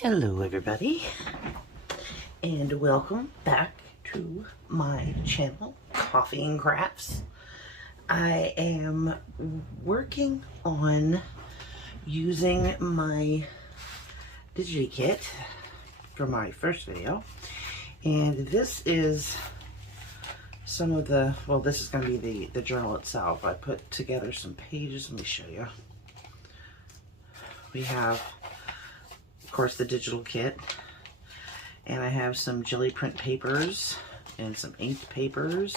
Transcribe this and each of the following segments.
Hello everybody, and welcome back to my channel, Coffee and Crafts. I am working on using my DigiKit for my first video, and this is some of the, well, this is going to be the journal itself. I put together some pages. Let me show you. We have, of course, the digital kit, and I have some jelly print papers and some inked papers,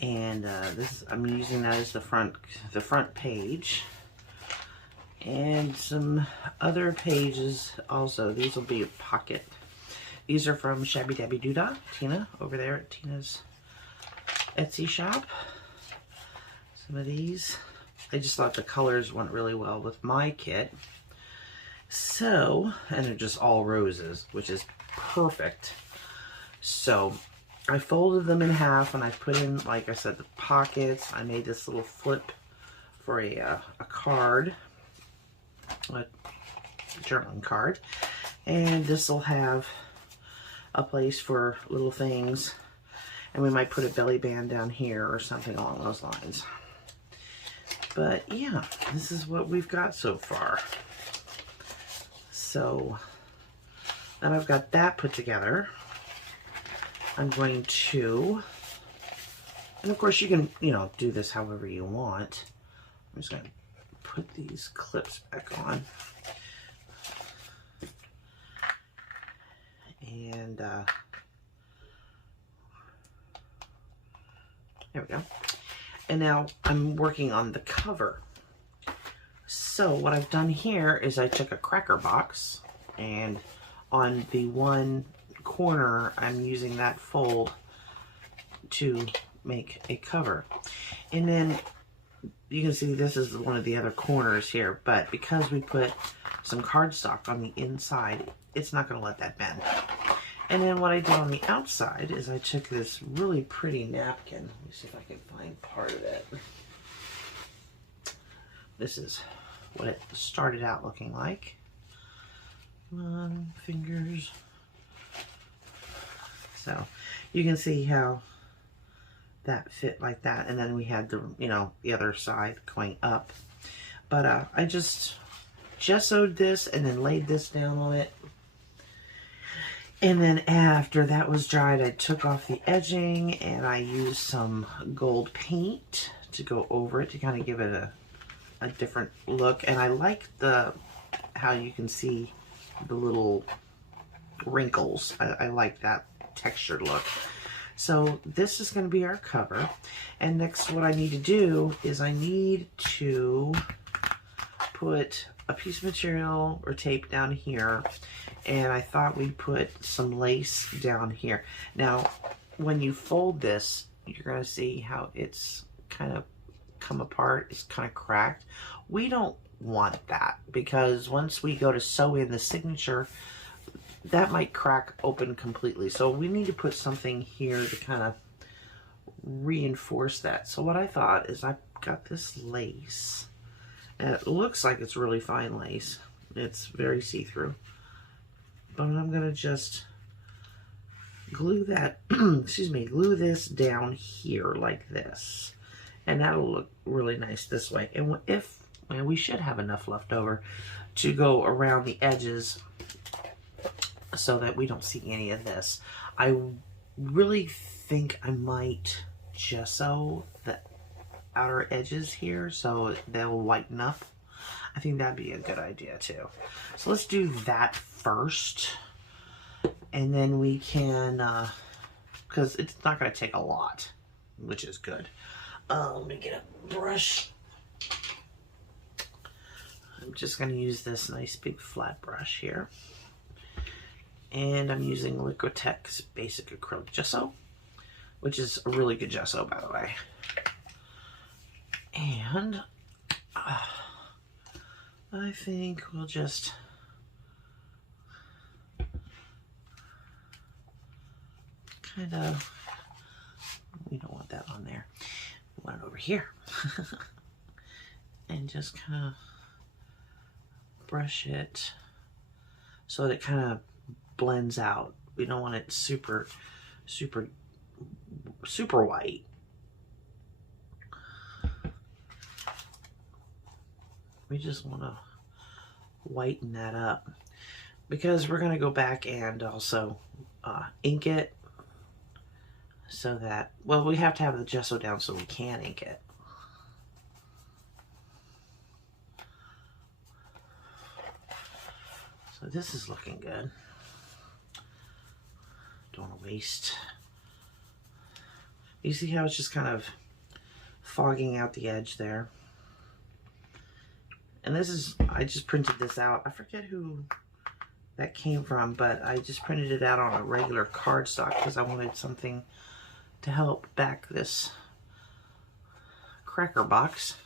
and this I'm using that as the front page, and some other pages also. These will be a pocket. These are from Shabby Dabby Doodah, Tina, over there at Tina's Etsy shop. Some of these, I just thought the colors went really well with my kit. So, and they're just all roses, which is perfect. So, I folded them in half and I put in, like I said, the pockets. I made this little flip for a card, a journaling card. And this will have a place for little things. And we might put a belly band down here or something along those lines. But yeah, this is what we've got so far. So, now I've got that put together. I'm going to, and of course you can, do this however you want. I'm just going to put these clips back on. And, there we go. And now I'm working on the cover. So what I've done here is I took a cracker box, and on the one corner I'm using that fold to make a cover. And then you can see this is one of the other corners here, but because we put some cardstock on the inside, it's not going to let that bend. And then what I did on the outside is I took this really pretty napkin. Let me see if I can find part of it. This is what it started out looking like. Come on, fingers. So you can see how that fit like that. And then we had the, the other side going up. But I just gessoed this and then laid this down on it. And then after that was dried, I took off the edging and I used some gold paint to go over it to kind of give it a different look. And I like how you can see the little wrinkles. I like that textured look. So this is going to be our cover. And next what I need to do is I need to put a piece of material or tape down here, and I thought we'd put some lace down here. Now when you fold this, you're going to see how it's kind of come apart. It's kind of cracked. We don't want that, because once we go to sew in the signature, that might crack open completely. So we need to put something here to kind of reinforce that. So what I thought is I've got this lace, and it looks like it's really fine lace. It's very see-through. But I'm going to just glue that, excuse me, glue this down here like this. And that'll look really nice this way. And we should have enough left over to go around the edges so that we don't see any of this. I really think I might gesso the outer edges here so they'll whiten up. I think that'd be a good idea too. So let's do that first, and then we can, because it's not going to take a lot, which is good. Let me get a brush. I'm just going to use this nice big flat brush here. And I'm using Liquitex Basic Acrylic Gesso, which is a really good gesso, by the way. And I think we'll just kind of, we don't want that on there. We want it over here. And just kind of brush it so that it kind of blends out. We don't want it super, super, super white. We just want to whiten that up because we're going to go back and also ink it so that, well, we have to have the gesso down so we can ink it. So this is looking good. Don't want to waste. You see how it's just kind of fogging out the edge there? And this is, I just printed this out. I forget who that came from, but I just printed it out on a regular cardstock because I wanted something to help back this cracker box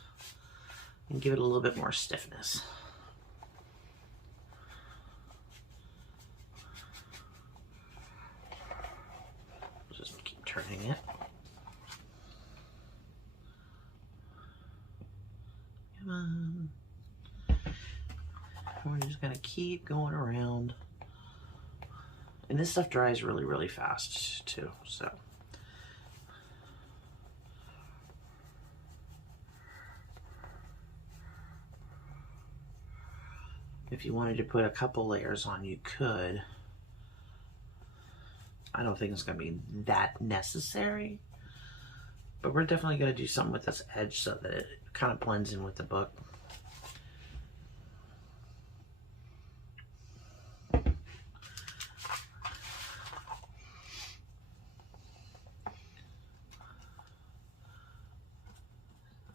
and give it a little bit more stiffness. Just keep turning it. Come on. We're just gonna keep going around. And this stuff dries really, really fast too, so. If you wanted to put a couple layers on, you could. I don't think it's gonna be that necessary, but we're definitely gonna do something with this edge so that it kind of blends in with the book.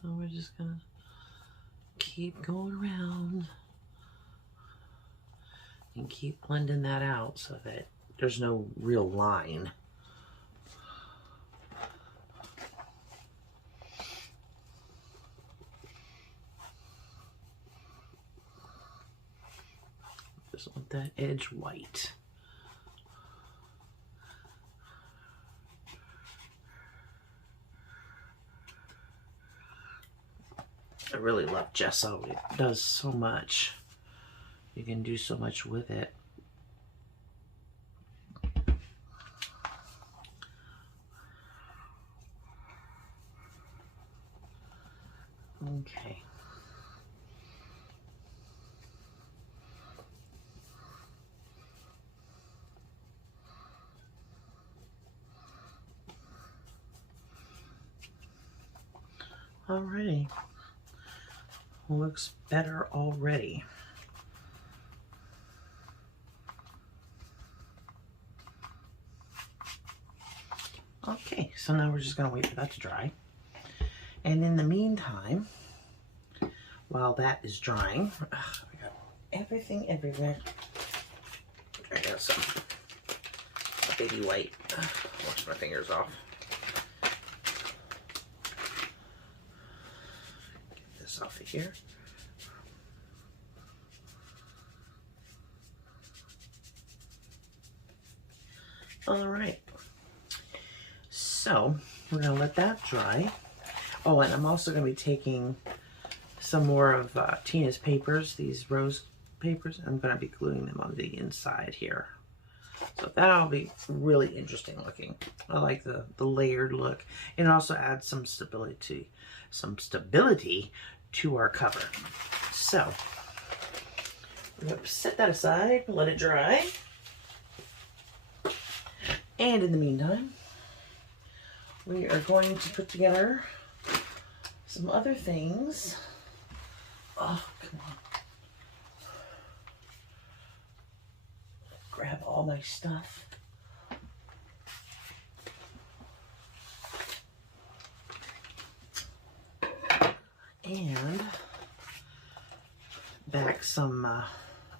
So we're just gonna keep going around and keep blending that out so that there's no real line. Just want that edge white. I really love gesso. It does so much. You can do so much with it. Okay. Alrighty. Looks better already. Okay, so now we're just gonna wait for that to dry. And in the meantime, while that is drying, I got everything everywhere. I got some baby white. Wash my fingers off. Get this off of here. All right. So we're gonna let that dry. Oh, and I'm also gonna be taking some more of Tina's papers, these rose papers. I'm gonna be gluing them on the inside here. So that'll be really interesting looking. I like the layered look. And it also adds some stability to our cover. So we're gonna set that aside, let it dry. And in the meantime, we are going to put together some other things. Oh, come on. Grab all my stuff. And back some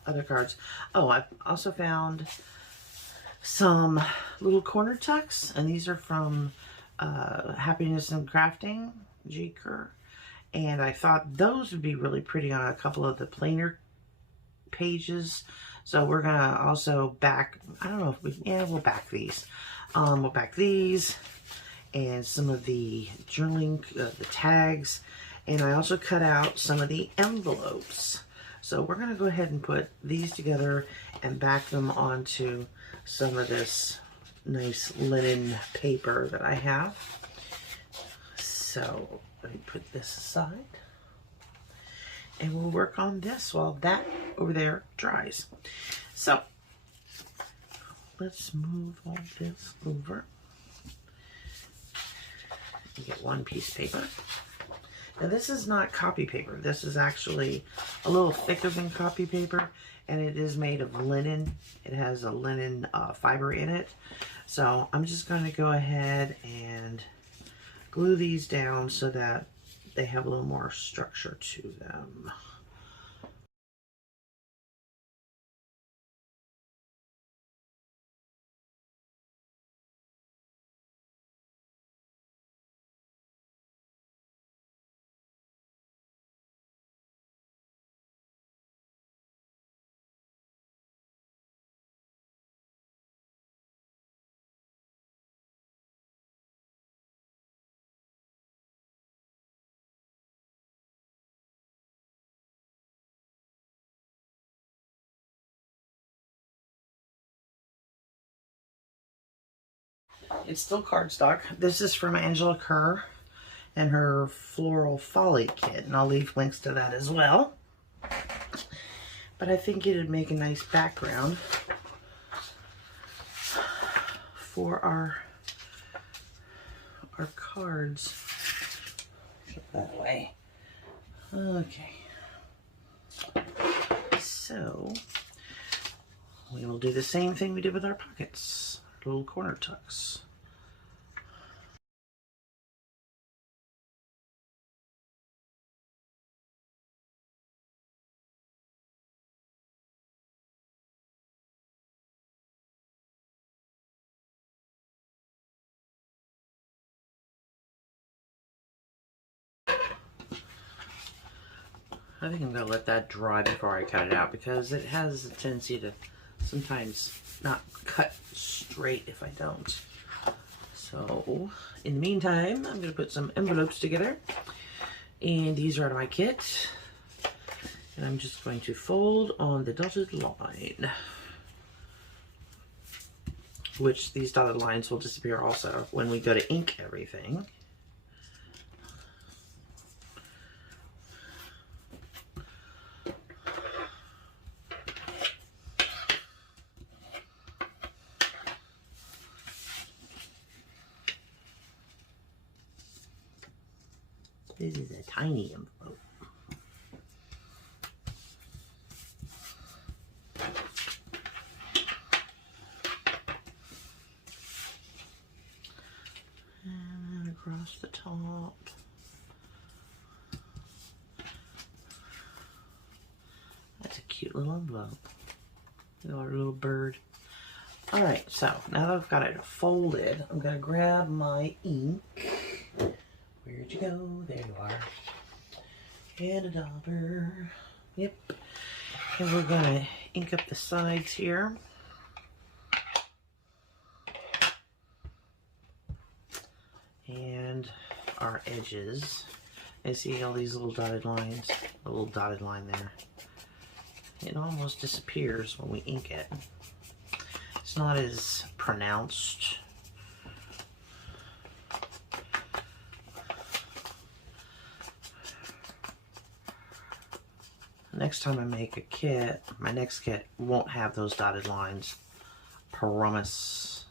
other cards. Oh, I've also found some little corner tucks, and these are from Happiness and Crafting, G. Kerr. And I thought those would be really pretty on a couple of the plainer pages. So we're gonna also back, I don't know if we, yeah, we'll back these. We'll back these and some of the journaling, the tags. And I also cut out some of the envelopes. So we're going to go ahead and put these together and back them onto some of this nice linen paper that I have. So let me put this aside. And we'll work on this while that over there dries. So let's move all this over. You get one piece of paper. Now this is not copy paper. This is actually a little thicker than copy paper, and it is made of linen. It has a linen fiber in it. So I'm just going to go ahead and glue these down so that they have a little more structure to them. It's still cardstock. This is from Angela Kerr and her Floral Folly kit, and I'll leave links to that as well. But I think it'd make a nice background for our cards. Flip that way. Okay. So we will do the same thing we did with our pockets, little corner tucks. I think I'm going to let that dry before I cut it out, because it has a tendency to sometimes not cut straight if I don't. So in the meantime, I'm going to put some envelopes together, and these are out of my kit, and I'm just going to fold on the dotted line, which these dotted lines will disappear also when we go to ink everything. This is a tiny envelope. And across the top. That's a cute little envelope. Our little bird. Alright, so now that I've got it folded, I'm going to grab my ink. Where'd you go? There you are. And a dauber. Yep. And we're going to ink up the sides here. And our edges. I see all these little dotted lines. A little dotted line there. It almost disappears when we ink it. It's not as pronounced. Next time I make a kit, my next kit won't have those dotted lines. Promise.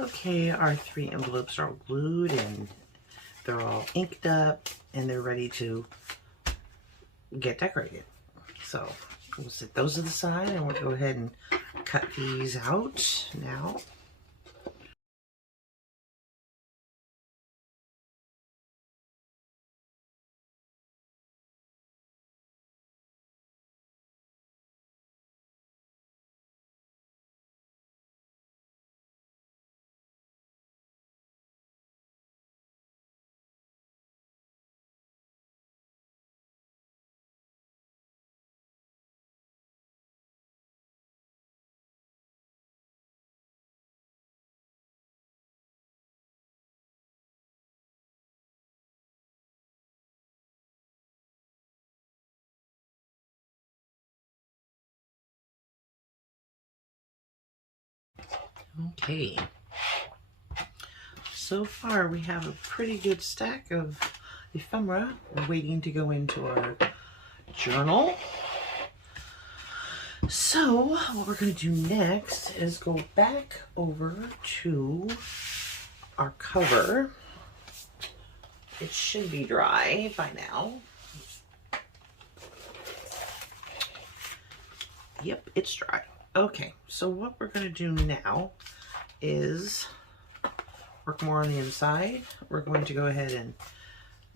Okay, our 3 envelopes are all glued and they're all inked up and they're ready to get decorated. So we'll set those to the side and we'll go ahead and cut these out now. Okay, so far we have a pretty good stack of ephemera waiting to go into our journal. So what we're going to do next is go back over to our cover. It should be dry by now. Yep, it's dry. Okay, so what we're going to do now is work more on the inside. We're going to go ahead and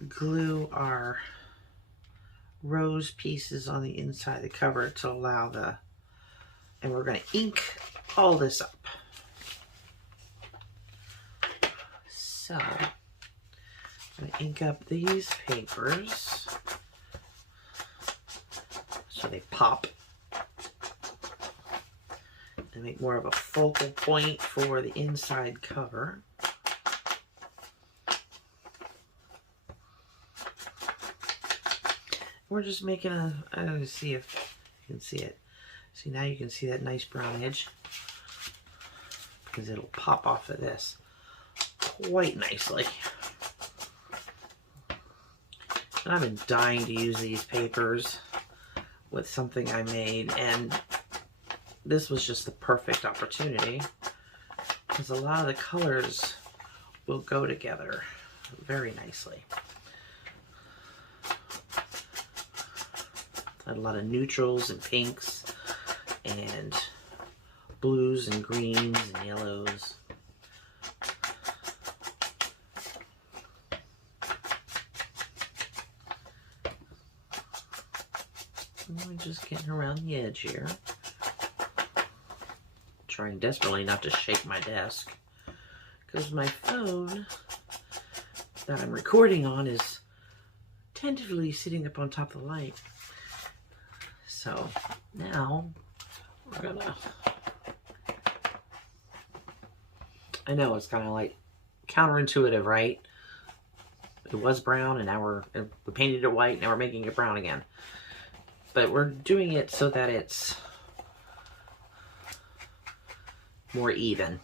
glue our rose pieces on the inside of the cover to allow and we're going to ink all this up. So, I'm going to ink up these papers so they pop and make more of a focal point for the inside cover. We're just making I'm going to see if you can see it. See, now you can see that nice brown edge because it'll pop off of this quite nicely. And I've been dying to use these papers with something I made, and this was just the perfect opportunity because a lot of the colors will go together very nicely. I had a lot of neutrals and pinks and blues and greens and yellows. I'm just getting around the edge here. Trying desperately not to shake my desk because my phone that I'm recording on is tentatively sitting up on top of the light. So now we're gonna, I know it's kind of like counterintuitive, right? It was brown and now we painted it white, now we're making it brown again. But we're doing it so that it's more even.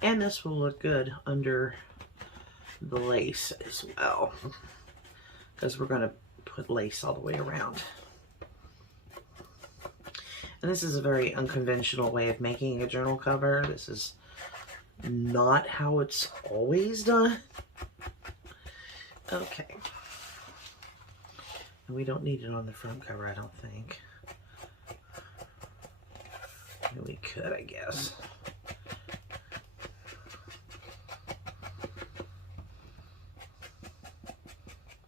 And this will look good under the lace as well, because we're going to put lace all the way around. And this is a very unconventional way of making a journal cover. This is not how it's always done. Okay. And we don't need it on the front cover, I don't think. We could, I guess.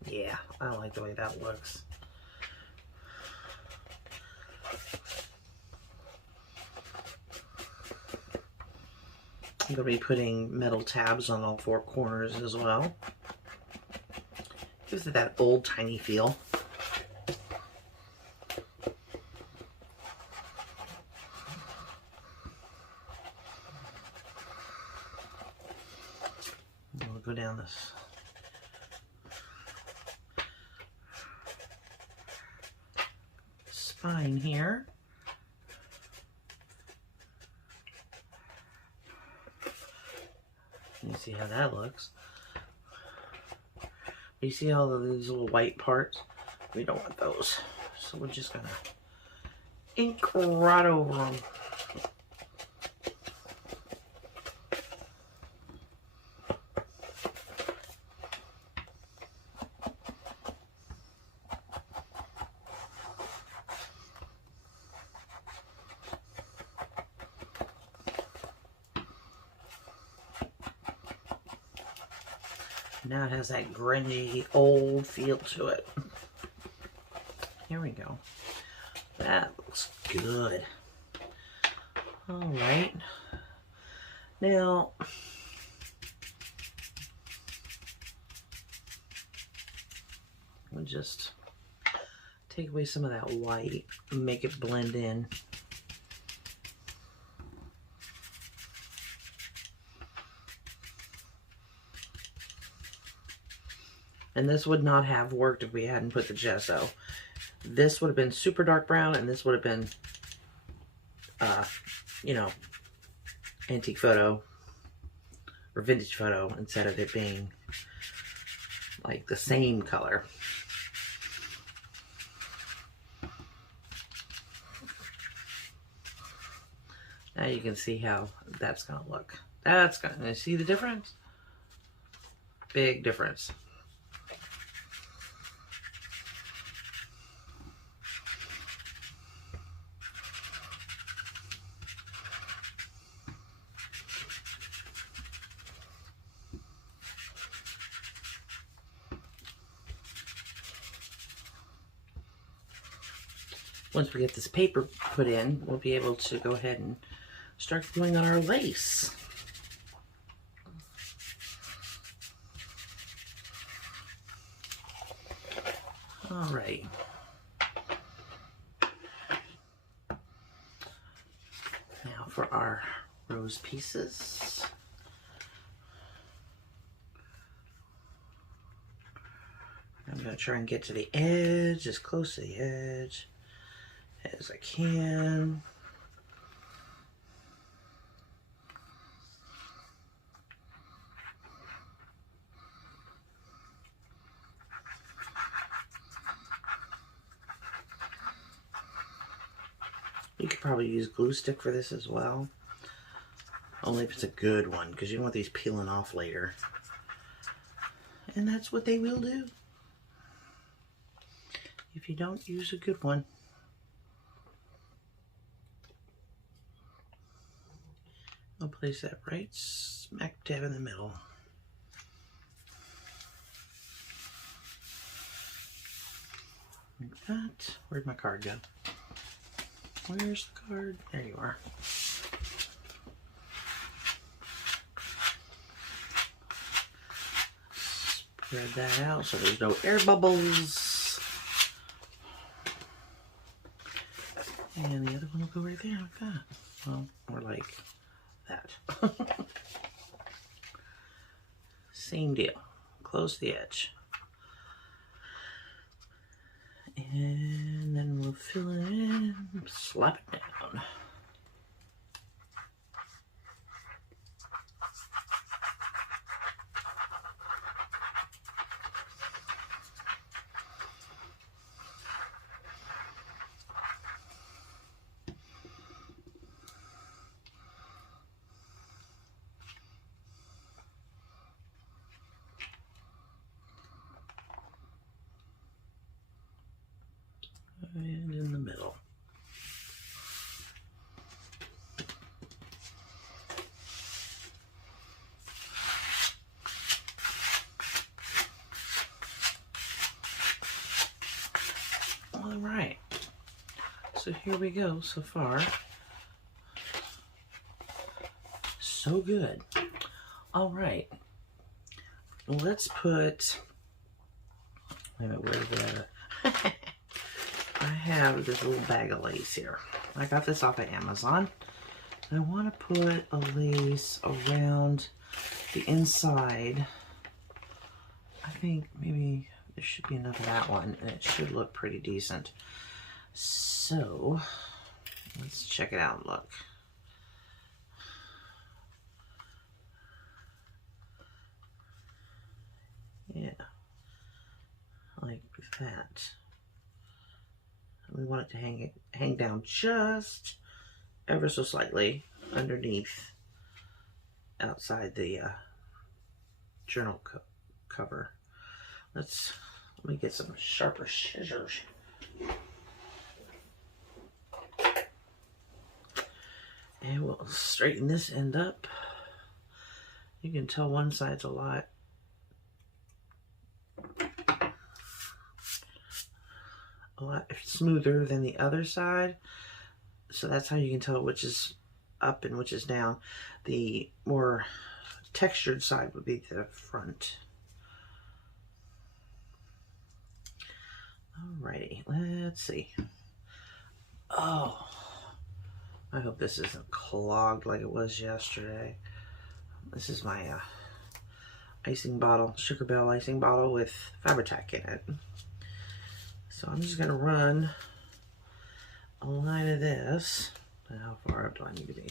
Yeah, I don't like the way that looks. I'm going to be putting metal tabs on all 4 corners as well. Gives it that old tiny feel. We'll go down this spine here. You see how that looks. You see all of these little white parts? We don't want those. So we're just gonna ink right over them. Now it has that grungy, old feel to it. Here we go. That looks good. All right. Now, we'll just take away some of that white and make it blend in. And this would not have worked if we hadn't put the gesso. This would have been super dark brown, and this would have been, you know, antique photo or vintage photo instead of it being like the same color. Now you can see how that's gonna look. That's gonna, see the difference? Big difference. Once we get this paper put in, we'll be able to go ahead and start gluing on our lace. All right. Now for our rose pieces. I'm going to try and get to the edge, as close to the edge as I can. You could probably use glue stick for this as well. Only if it's a good one, because you don't want these peeling off later. And that's what they will do if you don't use a good one. I'll place that right smack dab in the middle. Like that. Where'd my card go? Where's the card? There you are. Spread that out so there's no air bubbles. And the other one will go right there like that. Well, more like that. Same deal. Close the edge. And then we'll fill it in, slap it down. And in the middle. All right. So here we go so far. So good. All right. Let's put, wait a minute, where's the I have this little bag of lace here. I got this off of Amazon. I want to put a lace around the inside. I think maybe there should be enough of that one, and it should look pretty decent. So, let's check it out and look. Yeah. like that. We want it to hang down just ever so slightly underneath, outside the journal cover. Let me get some sharper scissors. And we'll straighten this end up. You can tell one side's a lot smoother than the other side. So that's how you can tell which is up and which is down. The more textured side would be the front. Alrighty, let's see. Oh, I hope this isn't clogged like it was yesterday. This is my icing bottle, Sugar Bell icing bottle with Fabri-Tac in it. So I'm just gonna run a line of this. How far up do I need to be?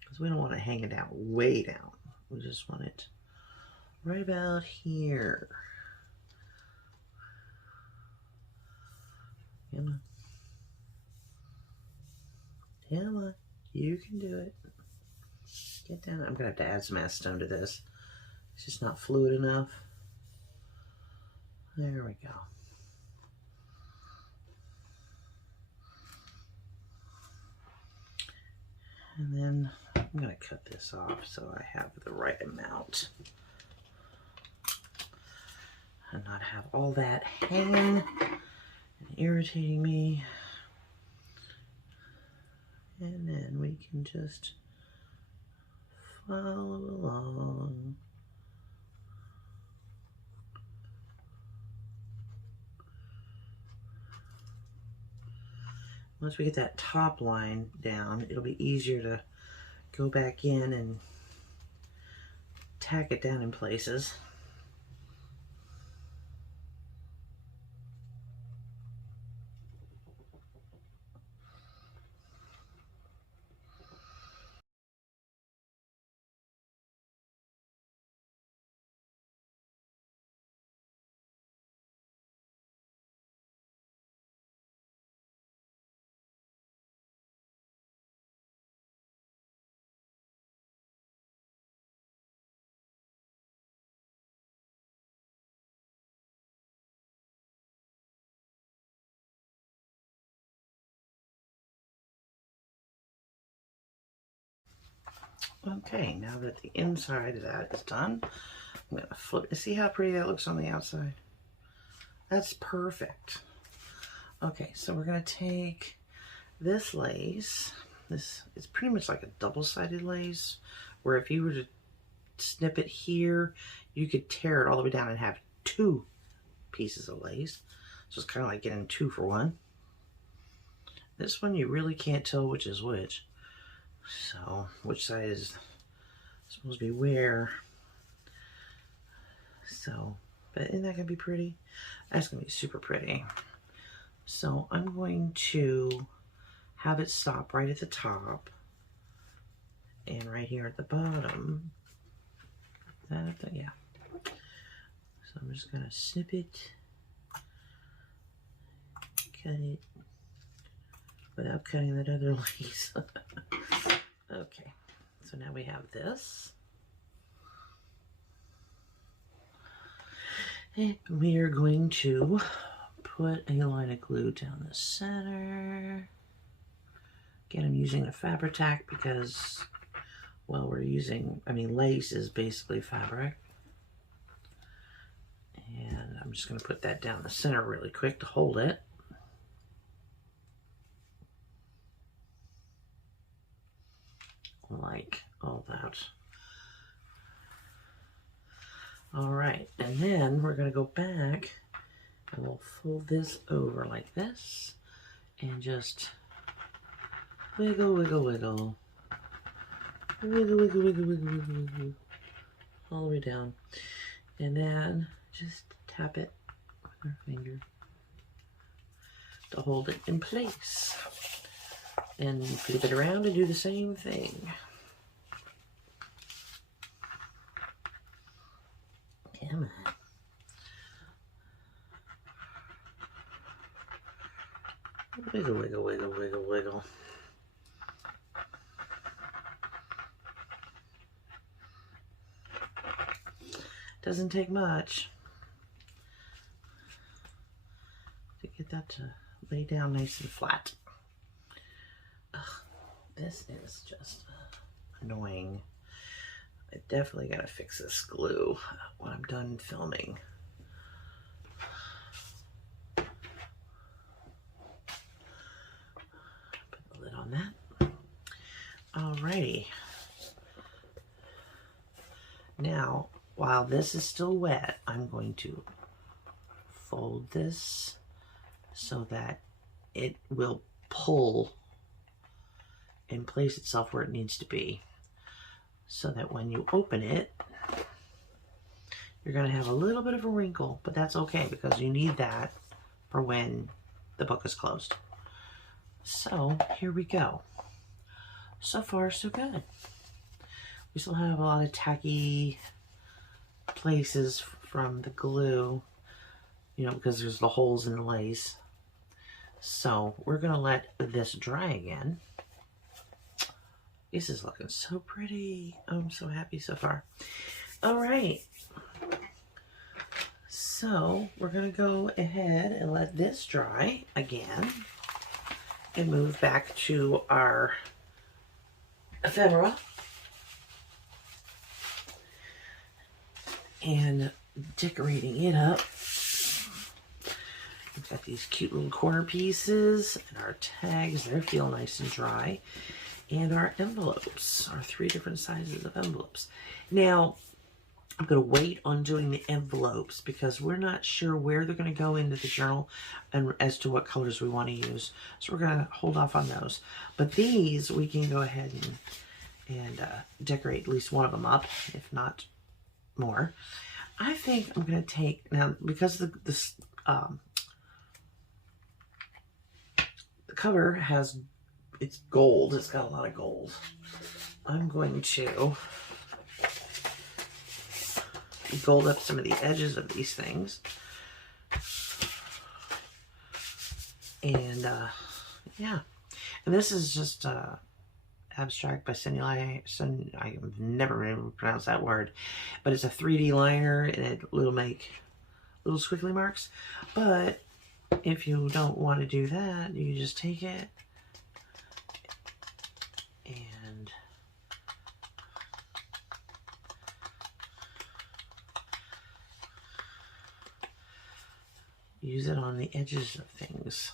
Because we don't want it hanging down way down. We just want it right about here. Come on. Come on. You can do it. Get down. I'm going to have to add some acetone to this. It's just not fluid enough. There we go. And then I'm going to cut this off so I have the right amount. And not have all that hanging and irritating me. And then we can just follow along. Once we get that top line down, it'll be easier to go back in and tack it down in places. Okay, now that the inside of that is done, I'm going to flip it. See how pretty that looks on the outside? That's perfect. Okay, so we're going to take this lace. This is pretty much like a double-sided lace, where if you were to snip it here, you could tear it all the way down and have 2 pieces of lace. So it's kind of like getting 2 for 1. This one you really can't tell which is which. So, which side is supposed to be where? So, but isn't that going to be pretty? That's going to be super pretty. So, I'm going to have it stop right at the top and right here at the bottom. Yeah. So, I'm just going to snip it, cut it, without cutting that other lace. Okay, so now we have this. And we are going to put a line of glue down the center. Again, I'm using a Fabri-Tac because, well, we're using, lace is basically fabric. And I'm just going to put that down the center really quick to hold it. Like all that. All right, and then we're going to go back and we'll fold this over like this and just wiggle, wiggle, wiggle. Wiggle, wiggle, wiggle, wiggle, wiggle, wiggle. All the way down. And then just tap it with our finger to hold it in place. And flip it around and do the same thing. Damn it. Wiggle, wiggle, wiggle, wiggle, wiggle. Doesn't take much to get that to lay down nice and flat. Ugh, this is just annoying. I definitely gotta fix this glue when I'm done filming. Put the lid on that. Alrighty. Now, while this is still wet, I'm going to fold this so that it will pull and place itself where it needs to be, so that when you open it, you're going to have a little bit of a wrinkle, but that's okay because you need that for when the book is closed. So here we go. So far, so good. We still have a lot of tacky places from the glue, you know, because there's the holes in the lace. So we're going to let this dry again. This is looking so pretty. I'm so happy so far. All right. So we're going to go ahead and let this dry again and move back to our ephemera. And decorating it up. We've got these cute little corner pieces and our tags. They feel nice and dry. And our envelopes, our 3 different sizes of envelopes. Now, I'm going to wait on doing the envelopes because we're not sure where they're going to go into the journal and as to what colors we want to use. So we're going to hold off on those. But these, we can go ahead and decorate at least one of them up, if not more. I think I'm going to take, now because the cover has, it's gold, it's got a lot of gold. I'm going to gold up some of the edges of these things. And yeah, and this is just abstract by Simulai. I've never been able to pronounce that word, but it's a 3D liner and it will make little squiggly marks. But if you don't want to do that, you just take it and use it on the edges of things.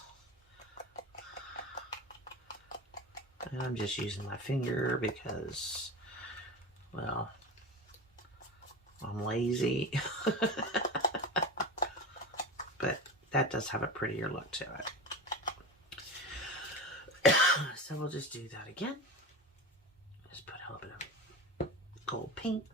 And I'm just using my finger because, well, I'm lazy. But that does have a prettier look to it. So we'll just do that again. Just put a little bit of gold paint.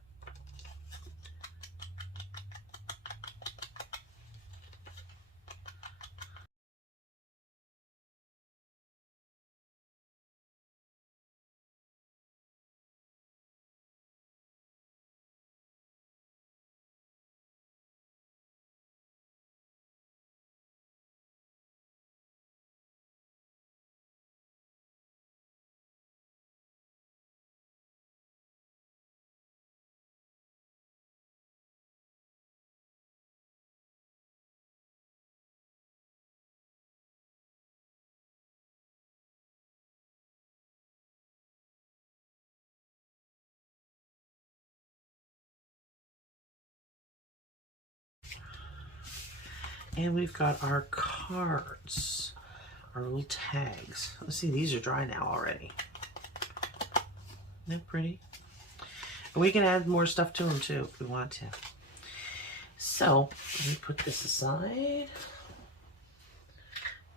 And we've got our cards, our little tags. Let's see, these are dry now already. Isn't that pretty? And we can add more stuff to them too if we want to. So, let me put this aside.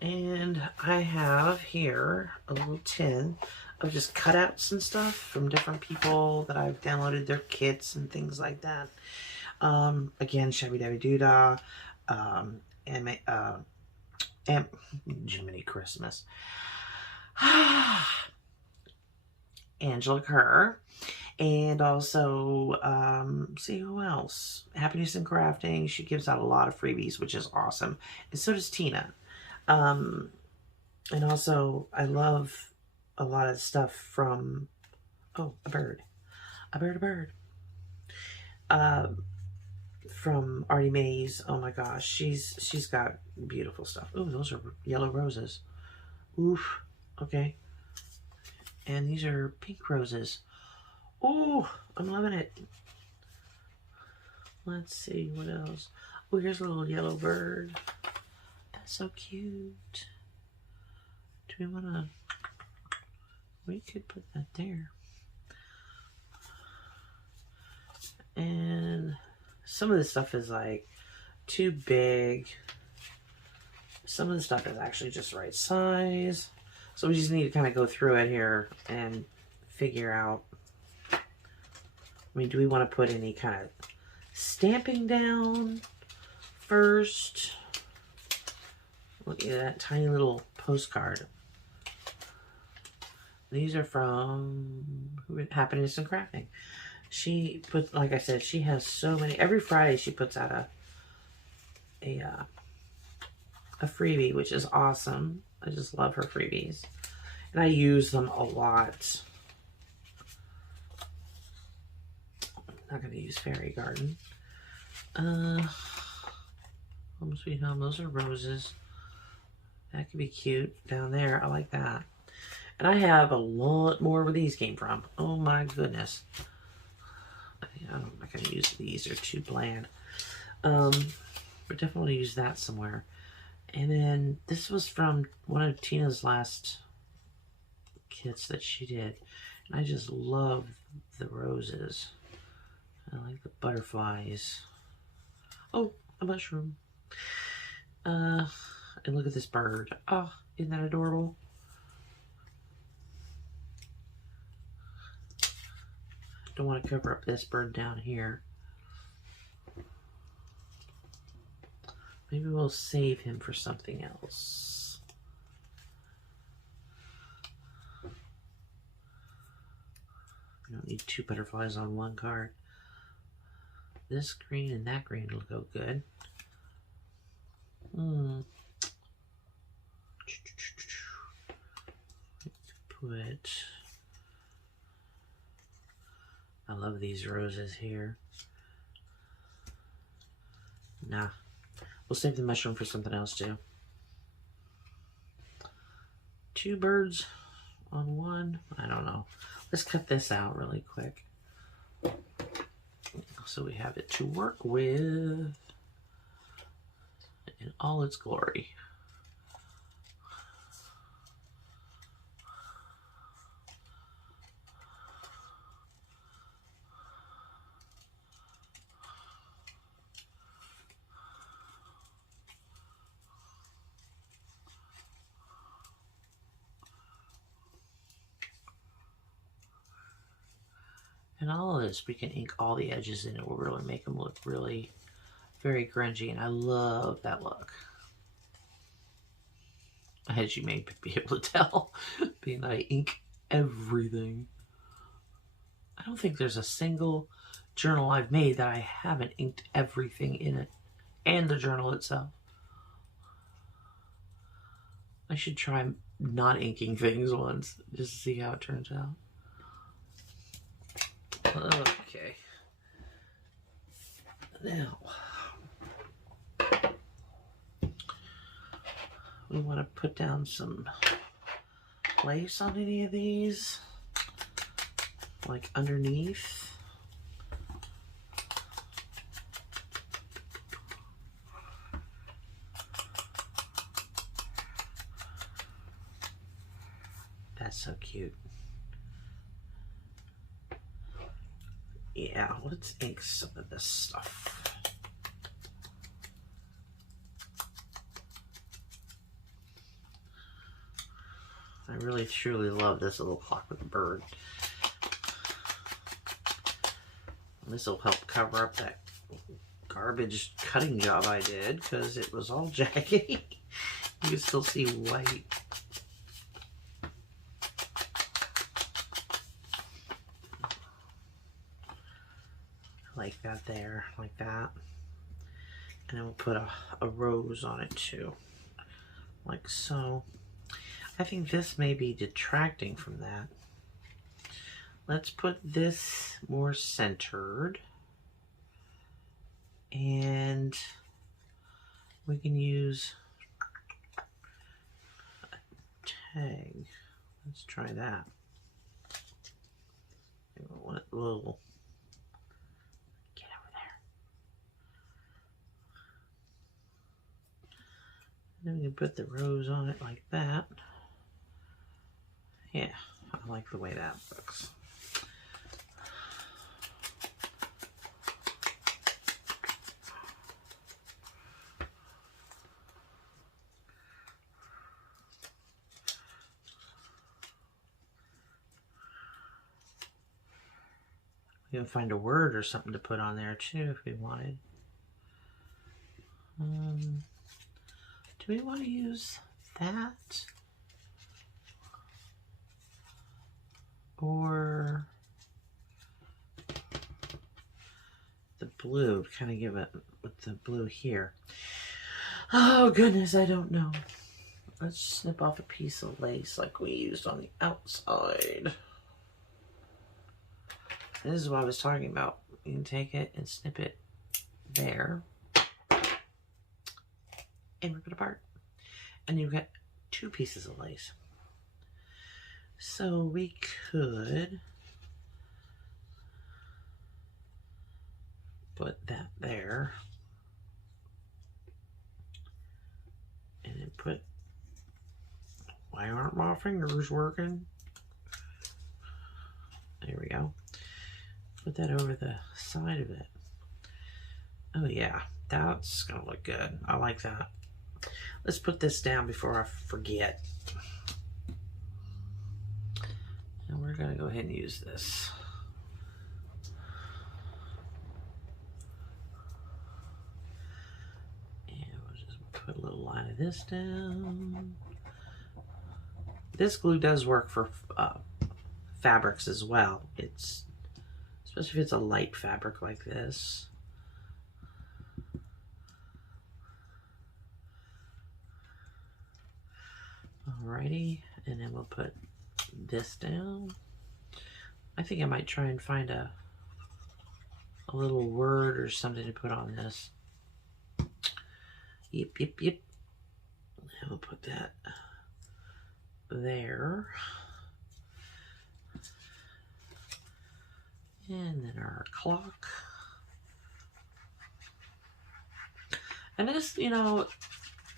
And I have here a little tin of just cutouts and stuff from different people that I've downloaded their kits and things like that. Again, Shabby Dabby Doodah, and Jiminy Christmas, Angela Kerr, And also, see who else? Happiness in Crafting. She gives out a lot of freebies, which is awesome. And so does Tina. And also, I love a lot of stuff from, oh, a bird. A bird, a bird. From Artie Mays. Oh my gosh, she's got beautiful stuff. Oh, those are yellow roses. Oof. Okay. And these are pink roses. Oh, I'm loving it. Let's see what else. Oh, here's a little yellow bird. That's so cute. Do we want to? We could put that there. And some of this stuff is like too big. Some of the stuff is actually just right size. So we just need to kind of go through it here and figure out. I mean, do we want to put any kind of stamping down first? Look at that tiny little postcard. These are from Happiness and Crafting. She puts, like I said, she has so many. Every Friday she puts out a freebie, which is awesome. I just love her freebies. And I use them a lot. I'm not going to use Fairy Garden. Home Sweet Home. Those are roses. That could be cute down there. I like that. And I have a lot more where these came from. Oh my goodness. I'm not going to use these. They're too bland. But definitely use that somewhere. And then this was from one of Tina's last kits that she did. And I just love the roses. I like the butterflies. Oh, a mushroom. And look at this bird. Oh, isn't that adorable? Don't want to cover up this bird down here. Maybe we'll save him for something else. We don't need two butterflies on one card. This green and that green will go good. Put... I love these roses here. Nah. We'll save the mushroom for something else too. Two birds on one. I don't know. Let's cut this out really quick. So we have it to work with in all its glory. And all of this, we can ink all the edges and it will really make them look really very grungy. And I love that look. As you may be able to tell, being that I ink everything. I don't think there's a single journal I've made that I haven't inked everything in it. And the journal itself. I should try not inking things once, just to see how it turns out. Okay. Now, we want to put down some lace on any of these, like underneath. That's so cute. Yeah, let's ink some of this stuff. I really truly love this little clock with a bird. This will help cover up that garbage cutting job I did because it was all jaggedy. You can still see white. like that there, like that. And then we'll put a rose on it too, like so. I think this may be detracting from that. Let's put this more centered. And we can use a tag. Let's try that. What little, get over there. And then we can put the rose on it like that. Yeah, I like the way that looks. We can find a word or something to put on there too if we wanted. Do we want to use that? Or the blue, kind of give it with the blue here. Oh goodness, I don't know. Let's snip off a piece of lace like we used on the outside. And this is what I was talking about. You can take it and snip it there and rip it apart. And you've got 2 pieces of lace. So we could put that there and then put, why aren't my fingers working? There we go. Put that over the side of it. Oh yeah, that's gonna look good. I like that. Let's put this down before I forget. And we're gonna go ahead and use this. And we'll just put a little line of this down. This glue does work for fabrics as well. It's, especially if it's a light fabric like this. Alrighty, and then we'll put this down. I think I might try and find a little word or something to put on this. Yep. And we'll put that there. And then our clock. And this, you know,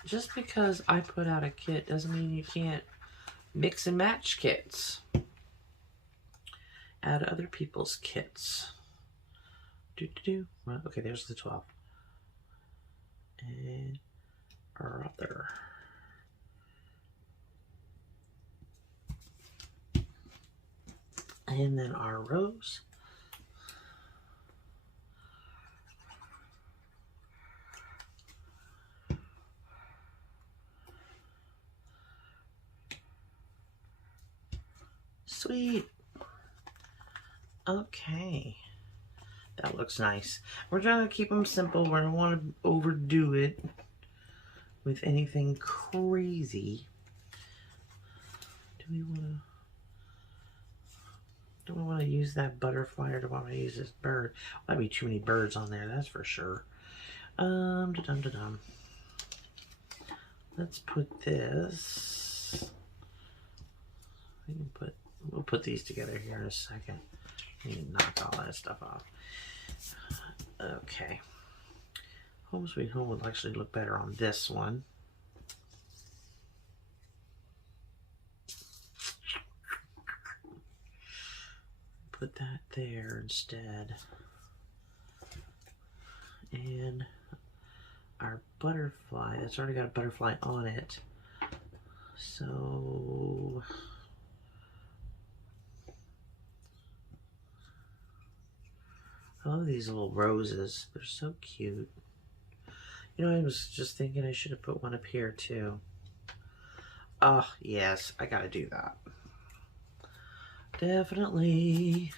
just because I put out a kit doesn't mean you can't mix and match kits. Add other people's kits. Well, okay, there's the 12. And our other. And then our rose. Sweet. Okay. That looks nice. We're trying to keep them simple. We don't want to overdo it with anything crazy. Do we want to use that butterfly, or do we want to use this bird? Might be too many birds on there, that's for sure. Let's put this. We'll put these together here in a second. We need to knock all that stuff off. Okay. Home Sweet Home would actually look better on this one. Put that there instead. And our butterfly, that's already got a butterfly on it. So I love these little roses. They're so cute. You know, I was just thinking I should have put one up here too. Oh, yes, I gotta do that. Definitely.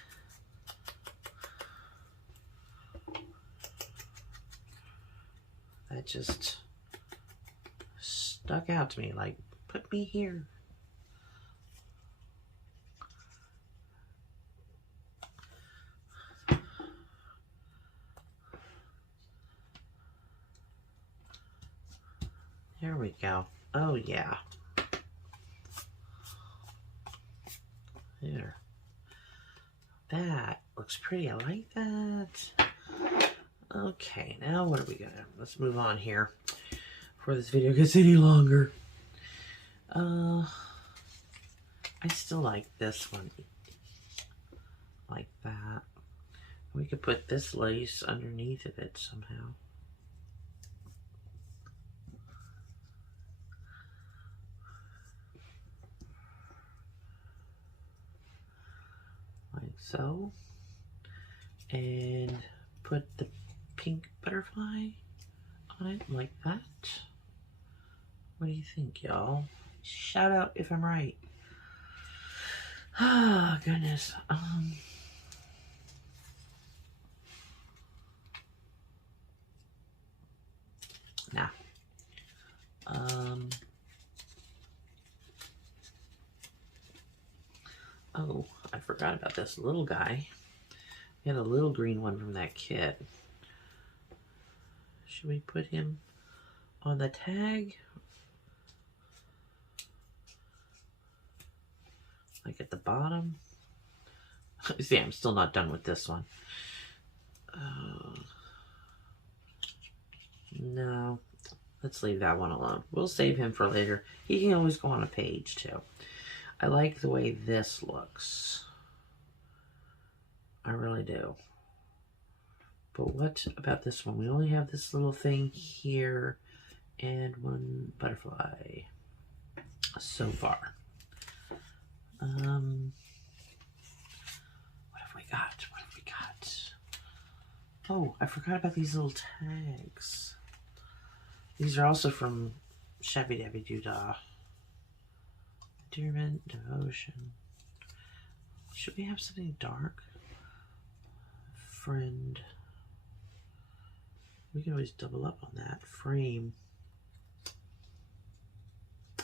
that just stuck out to me, like, put me here. There we go. Oh yeah. There. That looks pretty. I like that. Okay, now what are we gonna... Let's move on here before this video gets any longer. I still like this one. Like that. We could put this lace underneath of it somehow. Like so. And put the pink butterfly on it like that. What do you think, y'all? Shout out if I'm right. Oh, goodness. Now. Oh, I forgot about this little guy. We had a little green one from that kit. Should we put him on the tag? Like at the bottom? See, I'm still not done with this one. No, let's leave that one alone. We'll save him for later. He can always go on a page too. I like the way this looks. I really do. But what about this one? We only have this little thing here and one butterfly so far. What have we got? What have we got? Oh, I forgot about these little tags. These are also from Shabby Dabby Doodah. Endearment, devotion. Should we have something dark? Friend. We can always double up on that. Frame.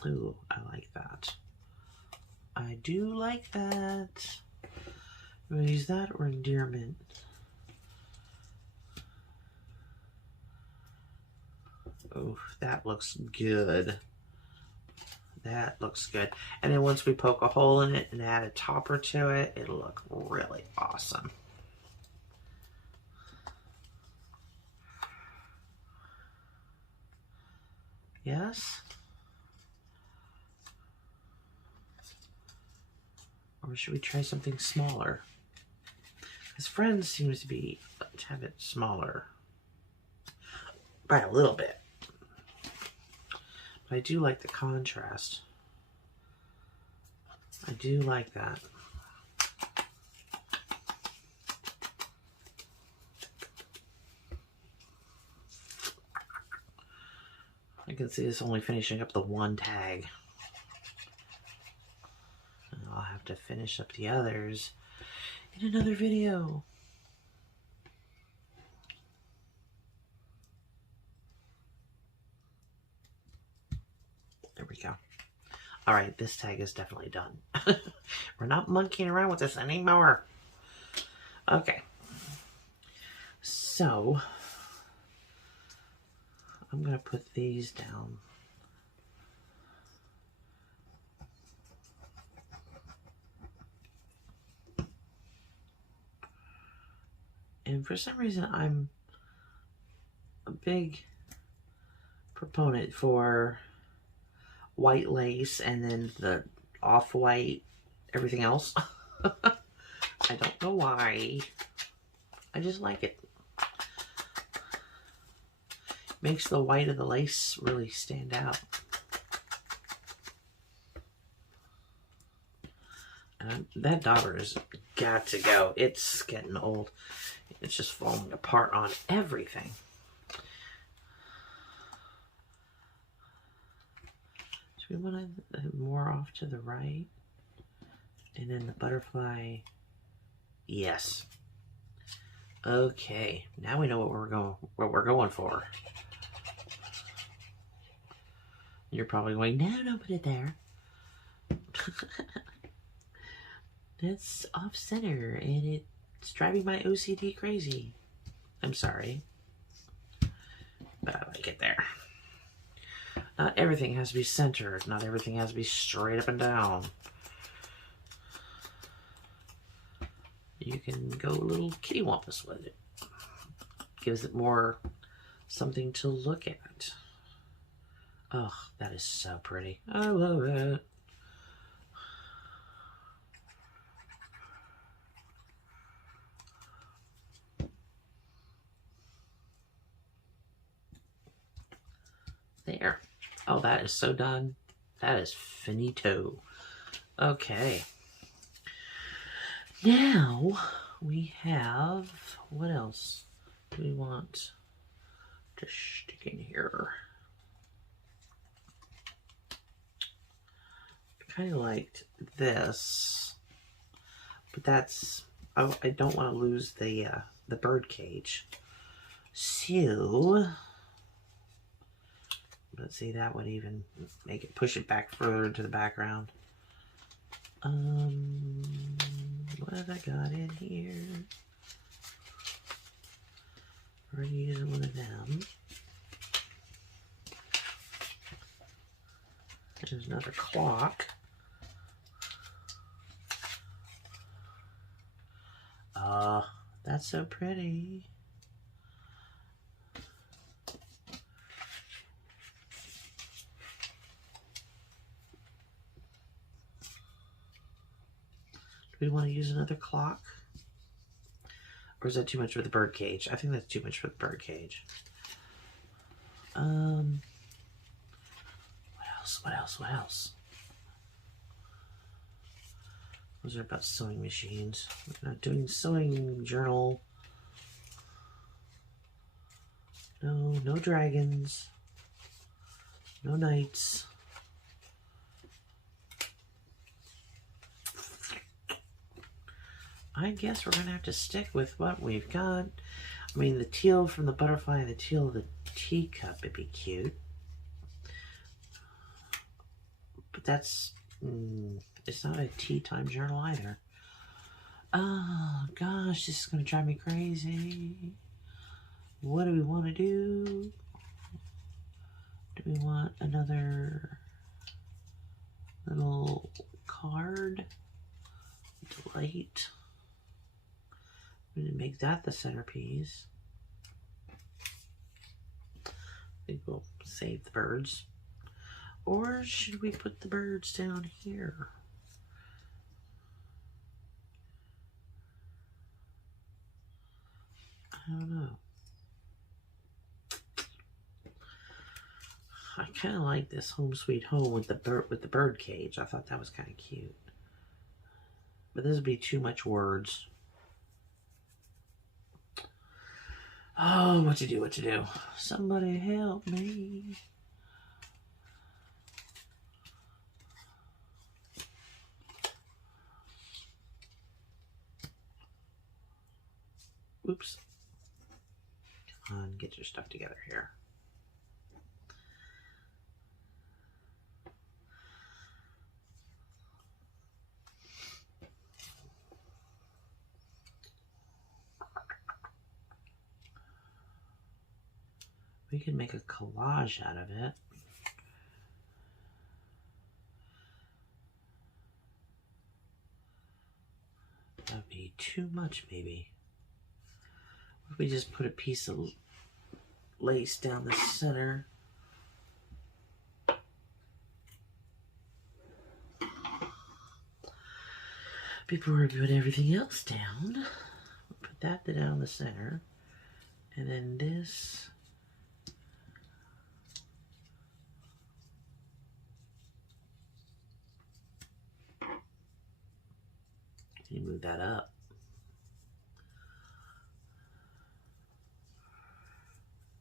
Ooh, I like that. I do like that. We're gonna use that or endearment. Oh, that looks good. That looks good. And then once we poke a hole in it and add a topper to it, it'll look really awesome. Yes? Or should we try something smaller? Because Friends seems to have it smaller. By a little bit. But I do like the contrast. I do like that. I can see this only finishing up the one tag. And I'll have to finish up the others in another video. There we go. All right, this tag is definitely done. We're not monkeying around with this anymore. Okay. So, I'm going to put these down. And for some reason, I'm a big proponent for white lace and then the off-white everything else. I don't know why. I just like it. Makes the white of the lace really stand out. And that dauber has got to go. It's getting old. It's just falling apart on everything. Do we want to more off to the right? And then the butterfly. Yes. Okay. Now we know what we're going for. You're probably going, no, don't put it there. That's off center and it's driving my OCD crazy. I'm sorry, but I like it there. Not everything has to be centered. Not everything has to be straight up and down. You can go a little kittywampus with it. Gives it more something to look at. Oh, that is so pretty. I love it. There. Oh, that is so done. That is finito. Okay. Now we have, what else do we want to stick in here? I kind of liked this, but that's, I don't want to lose the bird cage. So let's see, that would even make it, push it back further into the background. What have I got in here? We're using one of them. There's another clock. That's so pretty. Do we want to use another clock? Or is that too much for the bird cage? I think that's too much for the bird cage. What else? Those are about sewing machines. We're not doing sewing journal. No dragons. No knights. I guess we're going to have to stick with what we've got. I mean, the teal from the butterfly and the teal of the teacup would be cute. But that's, it's not a tea time journal either. Oh, gosh, this is going to drive me crazy. What do we want to do? Do we want another little card? Delight. We need to make that the centerpiece. I think we'll save the birds. Or should we put the birds down here? I don't know. I kind of like this Home Sweet Home with the bird cage. I thought that was kind of cute. But this would be too much words. Oh, what to do? Somebody help me. Oops. Come on, get your stuff together here. We can make a collage out of it. That would be too much, maybe. What if we just put a piece of lace down the center? Before we put everything else down, we'll put that down the center. And then this. You move that up.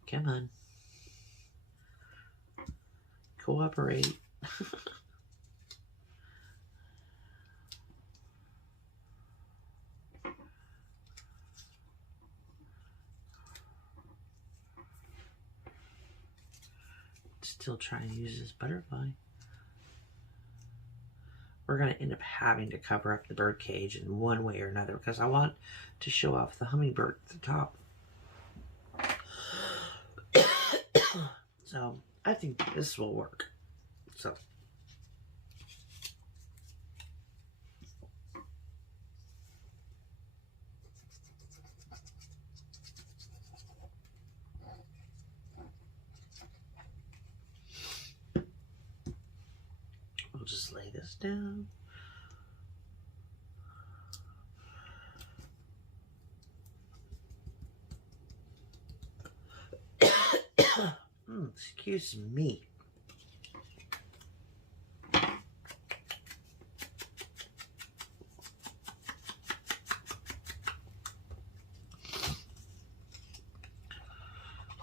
Come on. Cooperate. Let's still trying to use this butterfly. We're going to end up having to cover up the bird cage in one way or another because I want to show off the hummingbird at the top. So I think this will work. So we'll just lay this down. Excuse me.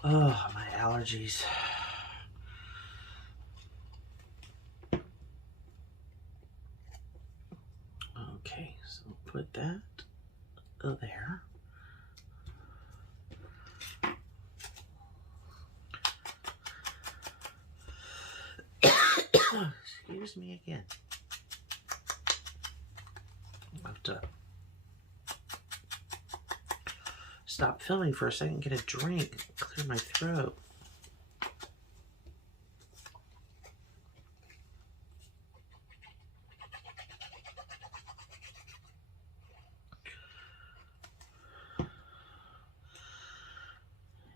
Oh, my allergies. Okay, so put that there. Excuse me again. I'll have to stop filming for a second, get a drink, clear my throat.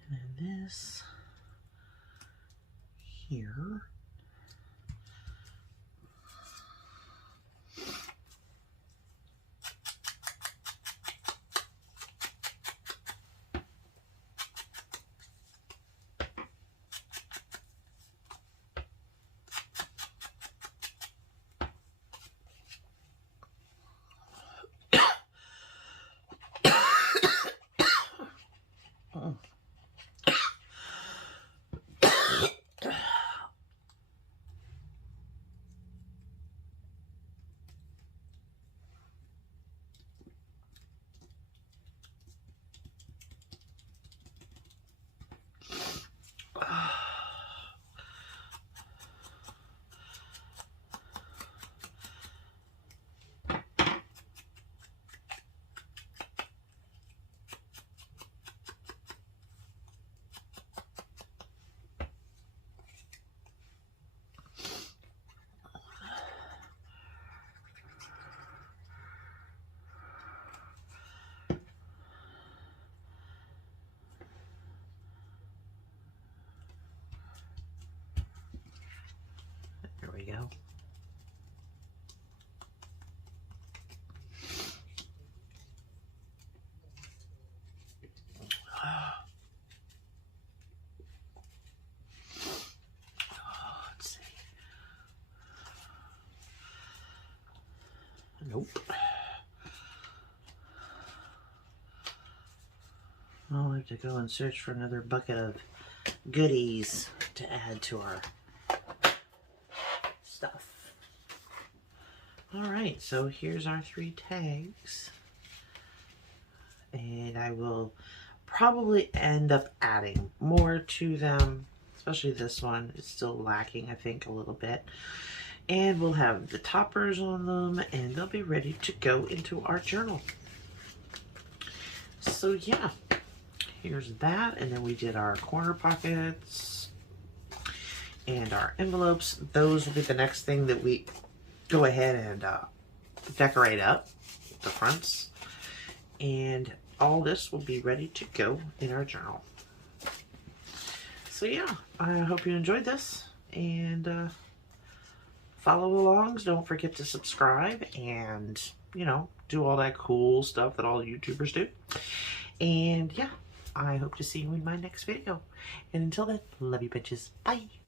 And then this here. There we go. Let's see. Nope. I'll have to go and search for another bucket of goodies to add to our stuff. Alright, so here's our 3 tags. And I will probably end up adding more to them, especially this one. It's still lacking, I think, a little bit. And we'll have the toppers on them, and they'll be ready to go into our journal. So yeah, here's that. And then we did our corner pockets and our envelopes. Those will be the next thing that we go ahead and decorate up the fronts. And all this will be ready to go in our journal. So yeah, I hope you enjoyed this, and follow alongs. Don't forget to subscribe and, you know, do all that cool stuff that all YouTubers do. And yeah, I hope to see you in my next video. And until then, love you bitches. Bye.